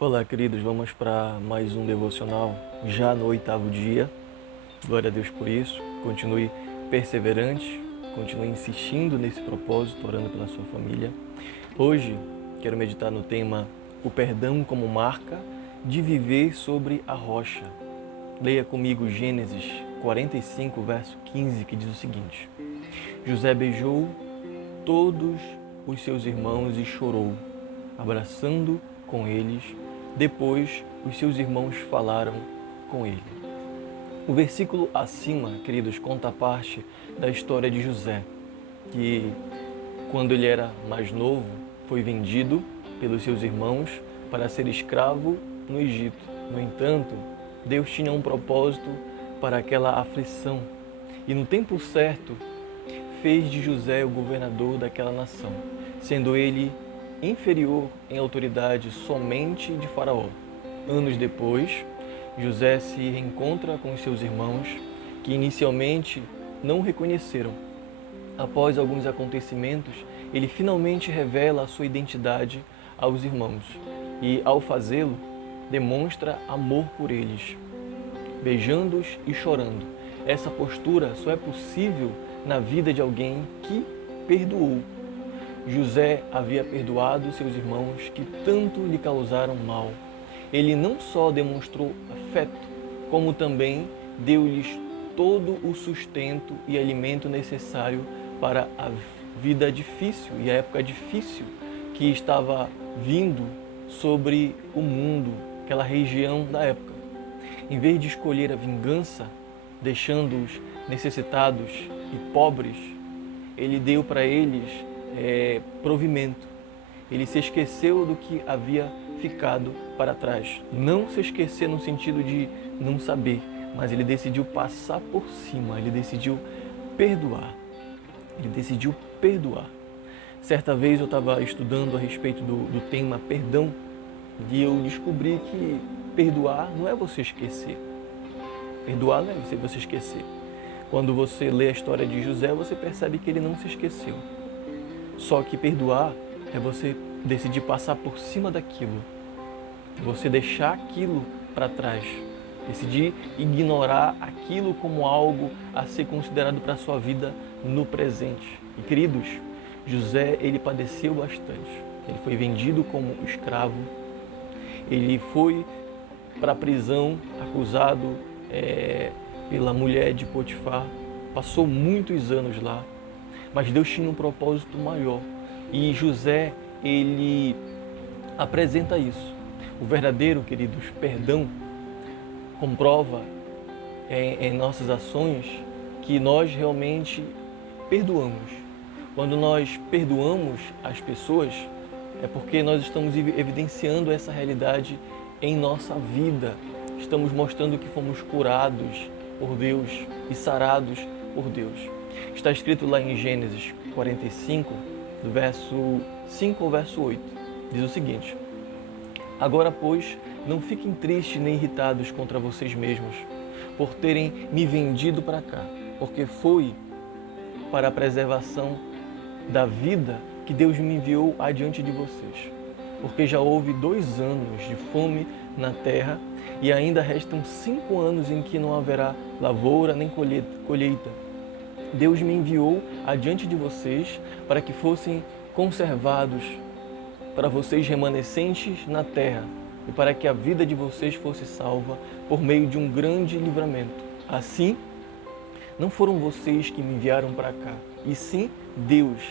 Olá, queridos, vamos para mais um devocional, já no 8º dia. Glória a Deus por isso. Continue perseverante, continue insistindo nesse propósito, orando pela sua família. Hoje, quero meditar no tema o perdão como marca de viver sobre a rocha. Leia comigo Gênesis 45, verso 15, que diz o seguinte: José beijou todos os seus irmãos e chorou, abraçando com eles. Depois, os seus irmãos falaram com ele. O versículo acima, queridos, conta parte da história de José, que quando ele era mais novo, foi vendido pelos seus irmãos para ser escravo no Egito. No entanto, Deus tinha um propósito para aquela aflição e no tempo certo fez de José o governador daquela nação, sendo ele inferior em autoridade somente de Faraó. Anos depois, José se reencontra com os seus irmãos, que inicialmente não o reconheceram. Após alguns acontecimentos, ele finalmente revela a sua identidade aos irmãos e, ao fazê-lo, demonstra amor por eles, beijando-os e chorando. Essa postura só é possível na vida de alguém que perdoou. José havia perdoado seus irmãos que tanto lhe causaram mal. Ele não só demonstrou afeto, como também deu-lhes todo o sustento e alimento necessário para a vida difícil e a época difícil que estava vindo sobre o mundo, aquela região da época. Em vez de escolher a vingança, deixando-os necessitados e pobres, ele deu para eles provimento. Ele se esqueceu do que havia ficado para trás. Não se esquecer no sentido de não saber, mas ele decidiu passar por cima, ele decidiu perdoar. Ele decidiu perdoar. Certa vez eu estava estudando a respeito do tema perdão e eu descobri que perdoar não é você esquecer. Perdoar não é você esquecer. Quando você lê a história de José, você percebe que ele não se esqueceu. Só que perdoar é você decidir passar por cima daquilo. Você deixar aquilo para trás. Decidir ignorar aquilo como algo a ser considerado para a sua vida no presente. E queridos, José, ele padeceu bastante. Ele foi vendido como escravo. Ele foi para a prisão acusado pela mulher de Potifar. Passou muitos anos lá. Mas Deus tinha um propósito maior. E José, ele apresenta isso. O verdadeiro, queridos, perdão comprova em nossas ações que nós realmente perdoamos. Quando nós perdoamos as pessoas, é porque nós estamos evidenciando essa realidade em nossa vida. Estamos mostrando que fomos curados por Deus e sarados por Deus. Está escrito lá em Gênesis 45, do verso 5 ao verso 8. Diz o seguinte: Agora, pois, não fiquem tristes nem irritados contra vocês mesmos, por terem me vendido para cá, porque foi para a preservação da vida que Deus me enviou adiante de vocês. Porque já houve 2 anos de fome na terra e ainda restam 5 anos em que não haverá lavoura nem colheita. Deus me enviou adiante de vocês para que fossem conservados, para vocês remanescentes na terra e para que a vida de vocês fosse salva por meio de um grande livramento. Assim, não foram vocês que me enviaram para cá, e sim Deus,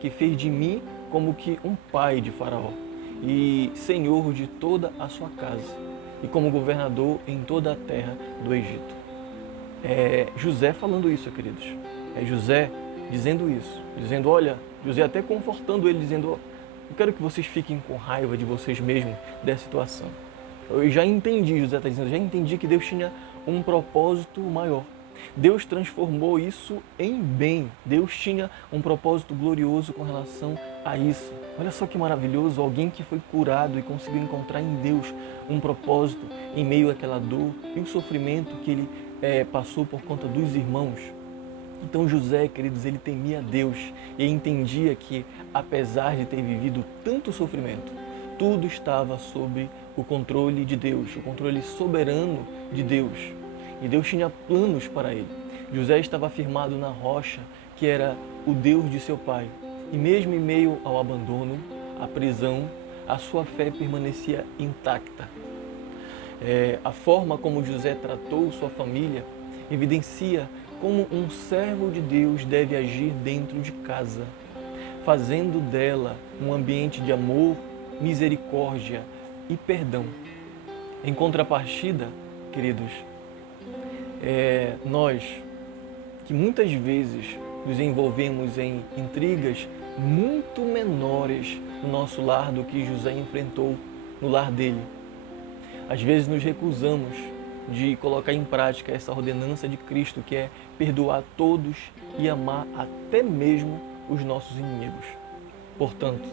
que fez de mim como que um pai de Faraó e senhor de toda a sua casa e como governador em toda a terra do Egito. José falando isso, queridos. É José dizendo isso, dizendo, olha, José até confortando ele, dizendo, eu quero que vocês fiquem com raiva de vocês mesmos dessa situação. Eu já entendi, José está dizendo, já entendi que Deus tinha um propósito maior. Deus transformou isso em bem. Deus tinha um propósito glorioso com relação a isso. Olha só que maravilhoso, alguém que foi curado e conseguiu encontrar em Deus um propósito em meio àquela dor e o sofrimento que ele passou por conta dos irmãos. Então José, queridos, ele temia Deus e entendia que, apesar de ter vivido tanto sofrimento, tudo estava sob o controle de Deus, o controle soberano de Deus. E Deus tinha planos para ele. José estava firmado na rocha, que era o Deus de seu pai. E mesmo em meio ao abandono, à prisão, a sua fé permanecia intacta. A forma como José tratou sua família evidencia como um servo de Deus deve agir dentro de casa, fazendo dela um ambiente de amor, misericórdia e perdão. Em contrapartida, queridos, nós que muitas vezes nos envolvemos em intrigas muito menores no nosso lar do que José enfrentou no lar dele. Às vezes nos recusamos de colocar em prática essa ordenança de Cristo, que é perdoar todos e amar até mesmo os nossos inimigos. Portanto,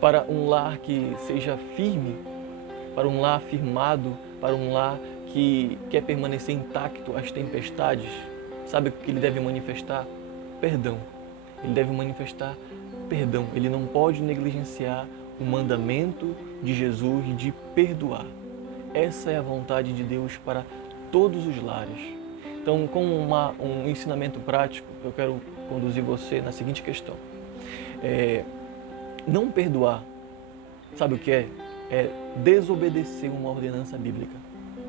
para um lar que seja firme, para um lar firmado, para um lar que quer permanecer intacto às tempestades, sabe o que ele deve manifestar? Perdão. Ele deve manifestar perdão. Ele não pode negligenciar o mandamento de Jesus de perdoar. Essa é a vontade de Deus para todos os lares. Então, com um ensinamento prático, eu quero conduzir você na seguinte questão. Não perdoar, sabe o que é? É desobedecer uma ordenança bíblica.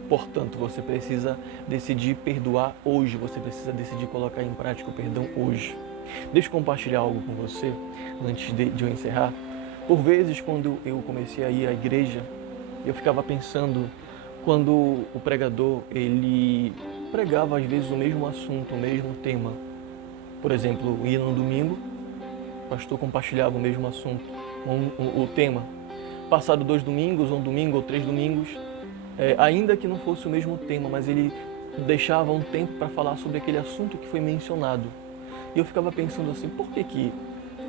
Portanto, você precisa decidir perdoar hoje, você precisa decidir colocar em prática o perdão hoje. Deixa eu compartilhar algo com você antes de eu encerrar. Por vezes, quando eu comecei a ir à igreja, eu ficava pensando, quando o pregador, ele pregava às vezes o mesmo assunto, o mesmo tema. Por exemplo, ia no domingo, o pastor compartilhava o mesmo assunto, o tema. Passado 2 domingos, ou um domingo, ou 3 domingos, ainda que não fosse o mesmo tema, mas ele deixava um tempo para falar sobre aquele assunto que foi mencionado. E eu ficava pensando assim, por que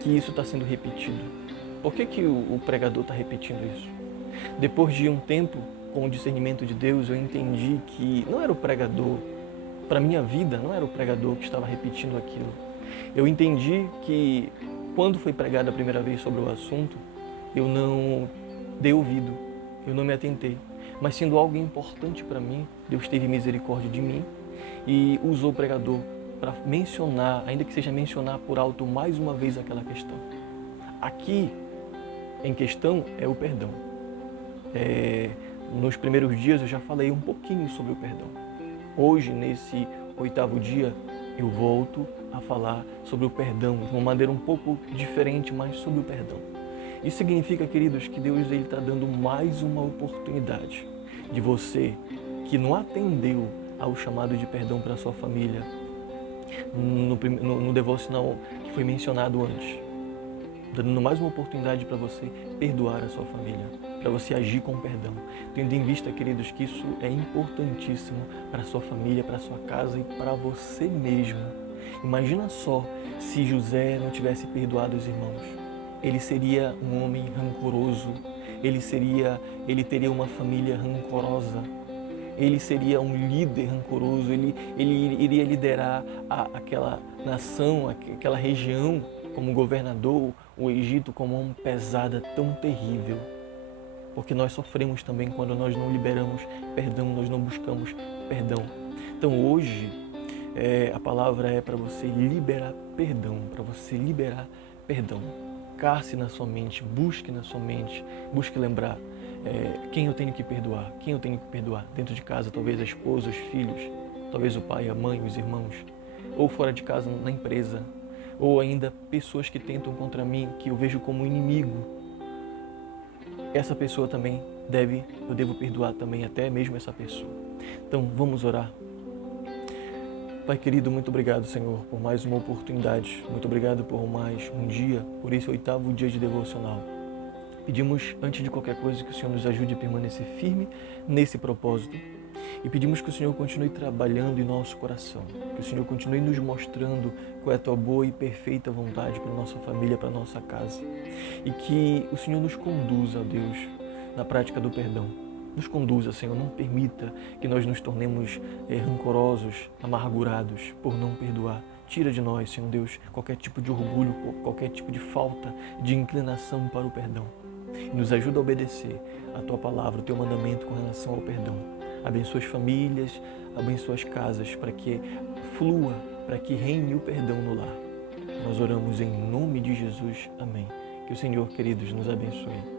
isso está sendo repetido? Por que o pregador está repetindo isso? Depois de um tempo, com o discernimento de Deus, eu entendi que não era o pregador, para a minha vida, não era o pregador que estava repetindo aquilo. Eu entendi que quando foi pregado a primeira vez sobre o assunto, eu não dei ouvido, eu não me atentei. Mas sendo algo importante para mim, Deus teve misericórdia de mim e usou o pregador para mencionar, ainda que seja mencionar por alto mais uma vez aquela questão. Aqui, em questão, é o perdão. Nos primeiros dias eu já falei um pouquinho sobre o perdão. Hoje, nesse 8º dia, eu volto a falar sobre o perdão, de uma maneira um pouco diferente, mas sobre o perdão. Isso significa, queridos, que Deus está dando mais uma oportunidade de você que não atendeu ao chamado de perdão para a sua família, no devocional que foi mencionado antes, dando mais uma oportunidade para você perdoar a sua família, para você agir com perdão. Tendo em vista, queridos, que isso é importantíssimo para a sua família, para a sua casa e para você mesmo. Imagina só se José não tivesse perdoado os irmãos. Ele seria um homem rancoroso, ele teria uma família rancorosa, ele seria um líder rancoroso, ele iria liderar aquela nação, aquela região como governador, o Egito como uma pesada tão terrível. Porque nós sofremos também quando nós não liberamos perdão, nós não buscamos perdão. Então hoje a palavra é para você liberar perdão, para você liberar perdão. Carce na sua mente, busque na sua mente, busque lembrar quem eu tenho que perdoar, dentro de casa, talvez a esposa, os filhos, talvez o pai, a mãe, os irmãos, ou fora de casa, na empresa, ou ainda pessoas que tentam contra mim, que eu vejo como inimigo. Essa pessoa também eu devo perdoar também, até mesmo essa pessoa. Então vamos orar. Pai querido, muito obrigado, Senhor, por mais uma oportunidade. Muito obrigado por mais um dia, por esse 8º dia de devocional. Pedimos, antes de qualquer coisa, que o Senhor nos ajude a permanecer firme nesse propósito. E pedimos que o Senhor continue trabalhando em nosso coração. Que o Senhor continue nos mostrando qual é a Tua boa e perfeita vontade para a nossa família, para a nossa casa. E que o Senhor nos conduza, ó Deus, na prática do perdão. Nos conduza, Senhor, não permita que nós nos tornemos rancorosos, amargurados por não perdoar. Tira de nós, Senhor Deus, qualquer tipo de orgulho, qualquer tipo de falta de inclinação para o perdão. E nos ajuda a obedecer a Tua palavra, o Teu mandamento com relação ao perdão. Abençoa as famílias, abençoa as casas, para que flua, para que reine o perdão no lar. Nós oramos em nome de Jesus. Amém. Que o Senhor, queridos, nos abençoe.